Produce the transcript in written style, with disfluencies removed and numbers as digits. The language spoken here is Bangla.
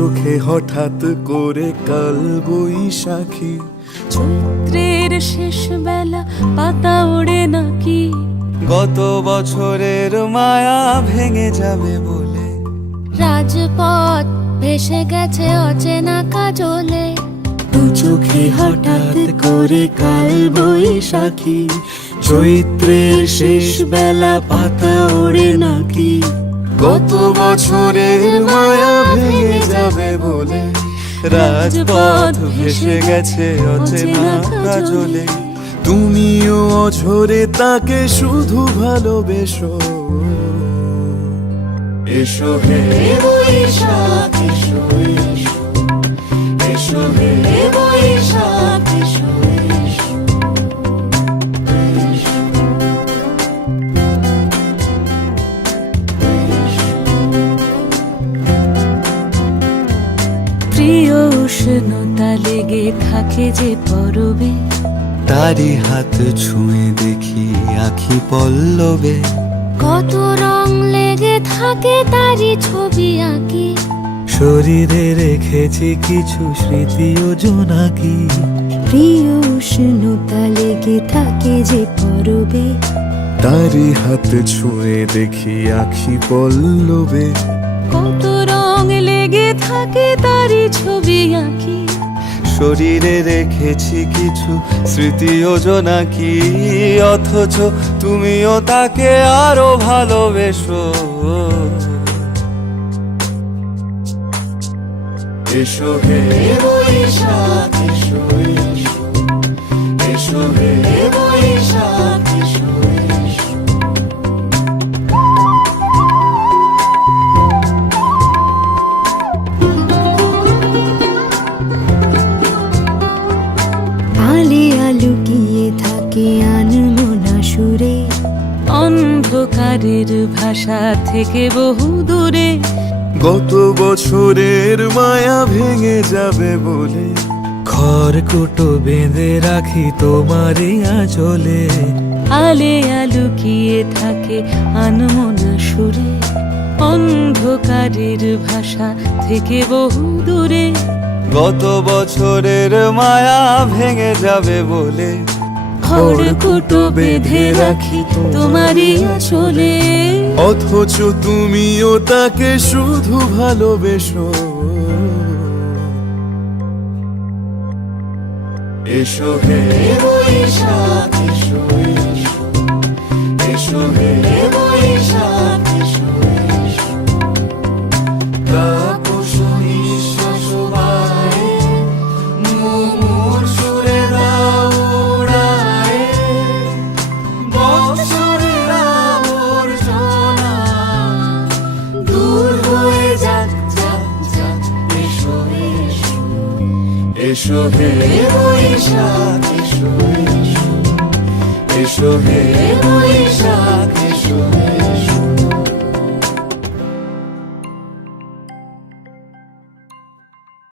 চোখে হঠাৎ করে কাল বৈশাখী, চৈত্রের শেষ বেলা পাতা ওড়ে নাকি, গত বছরের মায়া ভেঙে যাবে বলে, রাজপথ ভেসে গেছে অচেনা কাজলে, দু চোখে হঠাৎ করে কাল বৈশাখী, চৈত্রের শেষ বেলা পাতা ওড়ে নাকি, গত বছরের মায়া ভেঙে যাবে বলে, রাজপথ ভেসে গেছে অচেনা কাজলে, তুমিও অঝরে তাকে শুধু ভালোবেসো। এসো হে বৈশাখ এসো এসো, এসো হে বৈশাখ এসো এসো। প্রিয় উষ্ণতা লেগে থাকে যে পরবে, তারি হাত ছুঁয়ে দেখি আখি পল্লবে, কত রং লেগে থাকে তারই ছবি আঁকি, শরীরে রেখেছি কিছু স্মৃতি ও জোনাকি, প্রিয় উষ্ণতা লেগে থাকে যে পরবে, তারি হাত ছুঁয়ে দেখি আখি পল্লবে, কত রং লেগে থাকে তারই ছবি আঁকি, শরীরে রেখেছি কিছু স্মৃতি ও জোনাকি, অথচ তুমিও তাকে আরো ভালোবেসো। এসো হে বৈশাখ এসো এসো, এসো হে বৈশাখ এসো এসো। আলিয়া লুকিয়ে থাকে আনমনা সুরে, অন্ধকারের ভাষা থেকে বহু দূরে, গত বছরের মায়া ভেঙে যাবে বলে, খড়কুটো বেঁধে রাখি তোমারই আঁচলে, আলিয়া লুকিয়ে থাকে আনমনা সুরে, অন্ধকারের ভাষা থেকে বহু দূরে, গত বছরের মায়া ভেঙে যাবে বলে, খড়কুটো বেঁধে রাখি তোমারই আঁচলে, অথচ তুমিও তাকে শুধু ভালোবেসো। এসো হে বৈশাখ এসো এসো, এসো হে বৈশাখ এসো এসো। তাপস নিঃশ্বাস বায়ে, মুমুর সুরে দাও উড়ায়ে, বৎসরের আবর্জনা দূর হয়ে যাক যাক যাক। এসো এসো, এসো হে বৈশাখ এসো এসো, এসো হে বৈশাখ এসো।